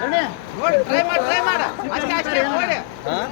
ಅದೇ ನೋಡಿ ತಡಿ ಸ್ವಲ್ಪ ನೀರಿಗೆ ಸಂಜೆ ಅಲ್ಲಿಗೆ ಅಲ್ದಣೆ ಉಸಿರು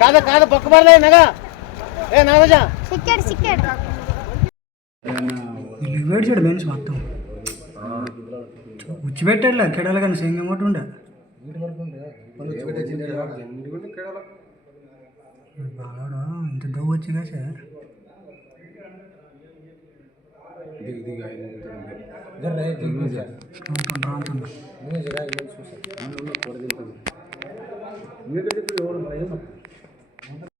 కాదు కాదు పక్క పడలే నగా. ఏ నాగజా సిక్కాడు సిక్కాడు వేడి చెడు మెయిన్స్ మొత్తం. ఉచ్చి పెట్టాడు కెడాలి కానీ సేమ్ ఒకటి ఉండే. బాగా ఇంత డవ్ వచ్చిగా సార్ దిగు దిగు ఆయన సార్ ఉంటాను 你那边就不要了嘛哎